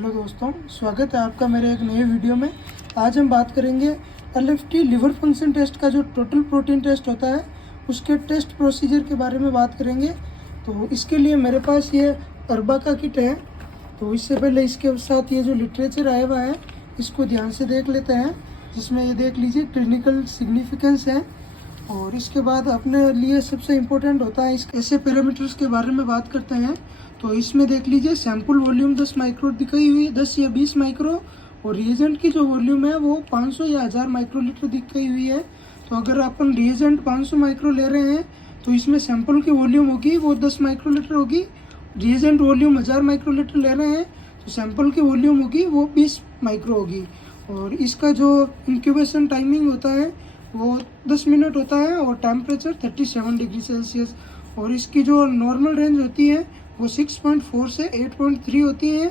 Hello दोस्तों, स्वागत है आपका मेरे एक नए वीडियो में। आज हम बात करेंगे एलएफटी लिवर फंक्शन टेस्ट का जो टोटल प्रोटीन टेस्ट होता है उसके टेस्ट प्रोसीजर के बारे में बात करेंगे। तो इसके लिए मेरे पास ये अरबा का किट है। तो इससे पहले इसके साथ ये जो लिटरेचर आया हुआ है इसको ध्यान से देख लेते हैं, जिसमें ये देख लीजिए क्लिनिकल सिग्निफिकेंस है। और इसके बाद अपने लिए सबसे इम्पोर्टेंट होता है ऐसे पैरामीटर्स के बारे में बात करते हैं। तो इसमें देख लीजिए सैंपल वॉल्यूम 10 माइक्रो दिखाई हुई है, 10 या 20 माइक्रो, और रिएजेंट की जो वॉल्यूम है वो 500 या 1000 माइक्रोलीटर दिखाई हुई है। तो अगर अपन रिएजेंट 500 माइक्रो ले रहे हैं तो इसमें सैंपल की वॉल्यूम होगी वो 10 माइक्रोलीटर होगी। रिएजेंट वॉल्यूम 1000 माइक्रोलीटर ले रहे हैं तो सैंपल की वॉल्यूम होगी वो 20 माइक्रो होगी। और इसका जो इंक्यूबेशन टाइमिंग होता है वो 10 मिनट होता है और टेम्परेचर 37 डिग्री सेल्सियस। और इसकी जो नॉर्मल रेंज होती है वो 6.4 से 8.3 होती है।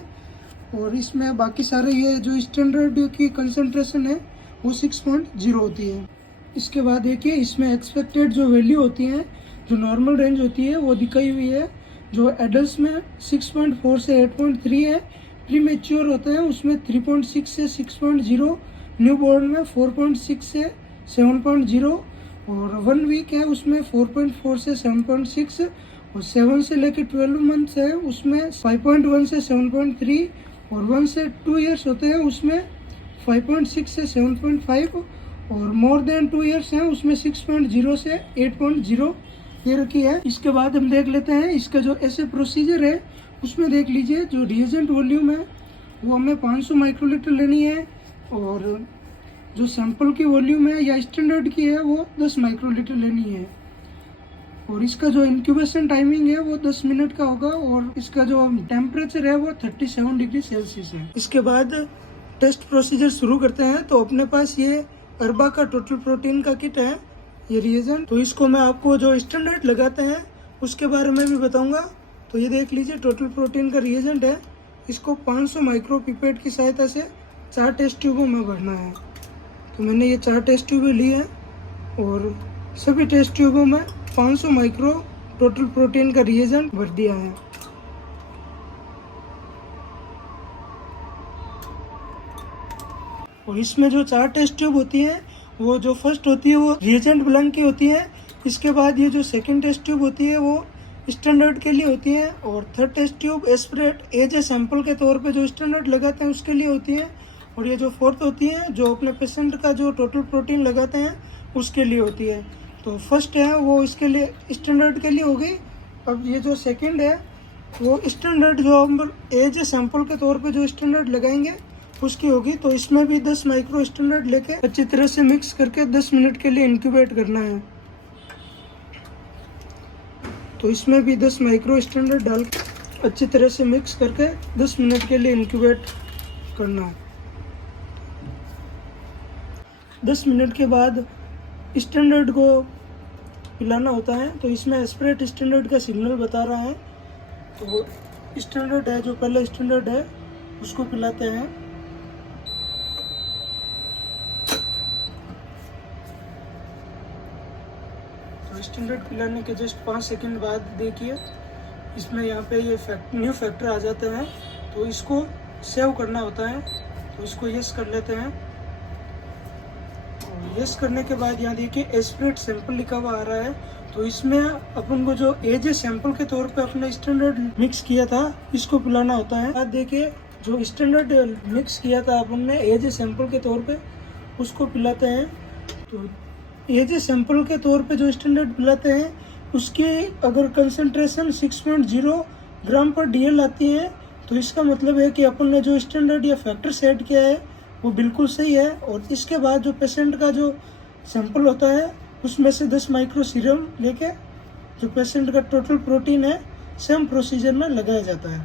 और इसमें बाकी सारे ये जो स्टैंडर्ड की कंसंट्रेशन है वो 6.0 होती है। इसके बाद देखिए इसमें एक्सपेक्टेड जो वैल्यू होती है, जो नॉर्मल रेंज होती है वो दिखाई हुई है। जो एडल्ट में 6.4 से 8.3 है, प्री मैच्योर होता है उसमें 3.6 से 6.0, न्यू बॉर्न में 4.6 से 7.0, और 1 वीक है उसमें 4.4 से 7.6, और 7 से लेकर 12 मंथ्स है उसमें 5.1 से 7.3, और 1 से 2 ईयर्स होते हैं उसमें 5.6 से 7.5, और मोर देन 2 ईयर्स हैं उसमें 6.0 से 8.0 ये रखी है। इसके बाद हम देख लेते हैं इसका जो ऐसे प्रोसीजर है उसमें देख लीजिए जो रिएजेंट वॉल्यूम है वो हमें 500 माइक्रोलीटर लेनी है, और जो सैंपल की वॉल्यूम है या स्टैंडर्ड की है वो 10 माइक्रोलीटर लेनी है। और इसका जो इंक्यूबेशन टाइमिंग है वो 10 मिनट का होगा, और इसका जो टेम्परेचर है वो 37 डिग्री सेल्सियस है। इसके बाद टेस्ट प्रोसीजर शुरू करते हैं। तो अपने पास ये अरबा का टोटल प्रोटीन का किट है, ये रिएजेंट। तो इसको मैं आपको जो स्टैंडर्ड लगाते हैं उसके बारे में भी बताऊंगा। तो ये देख लीजिए टोटल प्रोटीन का रिएजेंट है, इसको 500 माइक्रो पिपेट की सहायता से 4 टेस्ट ट्यूबों में भरना है। तो मैंने ये 4 टेस्ट ट्यूबें ली है और सभी टेस्ट ट्यूबों में 500 माइक्रो टोटल प्रोटीन का रिएजेंट भर दिया है। और इसमें जो 4 टेस्ट ट्यूब होती हैं वो जो फर्स्ट होती है वो रिएजेंट ब्लैंक की होती है। इसके बाद ये जो सेकंड टेस्ट ट्यूब होती है वो स्टैंडर्ड के लिए होती है, और third test tube aspirate as a sample के तौर पे जो स्टैंडर्ड लगाते हैं उसके लिए होती है, और ये जो फोर्थ होती है जो अपने पेशेंट का जो टोटल प्रोटीन लगाते हैं उसके लिए होती है। तो फर्स्ट है वो इसके लिए स्टैंडर्ड के लिए हो गई। अब ये जो सेकंड है वो स्टैंडर्ड जो हम एज ए सैंपल के तौर पे जो स्टैंडर्ड लगाएंगे उसकी होगी। तो इसमें भी 10 माइक्रो स्टैंडर्ड लेके अच्छी तरह से मिक्स करके 10 मिनट के लिए इंक्यूबेट करना है। तो इसमें भी 10 माइक्रो स्टैंडर्ड डाल के अच्छी तरह से मिक्स करके 10 मिनट के लिए इंक्यूबेट करना है। 10 मिनट के बाद स्टैंडर्ड को पिलाना होता है। तो इसमें एस्पिरेट स्टैंडर्ड का सिग्नल बता रहा है, तो वो स्टैंडर्ड है जो पहला स्टैंडर्ड है उसको पिलाते हैं। तो स्टैंडर्ड पिलाने के जस्ट 5 सेकंड बाद देखिए इसमें यहाँ पे ये न्यू फैक्टर आ जाते हैं, तो इसको सेव करना होता है। तो इसको यस कर लेते हैं। यस करने के बाद यहाँ देखिए एस्पिरेट सैंपल लिखा हुआ आ रहा है। तो इसमें अपन को जो एज ए सैंपल के तौर पे अपने स्टैंडर्ड मिक्स किया था इसको पिलाना होता है। बाद देखिए जो स्टैंडर्ड मिक्स किया था अपन ने एज ए सैंपल के तौर पे उसको पिलाते हैं। तो एज ए सैंपल के तौर पे जो स्टैंडर्ड पिलाते हैं उसकी अगर कंसंट्रेशन 6.0 ग्राम पर DL आती है तो इसका मतलब है कि अपन ने जो स्टैंडर्ड या फैक्टर सेट किया है वो बिल्कुल सही है। और इसके बाद जो पेशेंट का जो सैंपल होता है उसमें से 10 माइक्रो सीरम लेके जो पेशेंट का टोटल प्रोटीन है सेम प्रोसीजर में लगाया जाता है।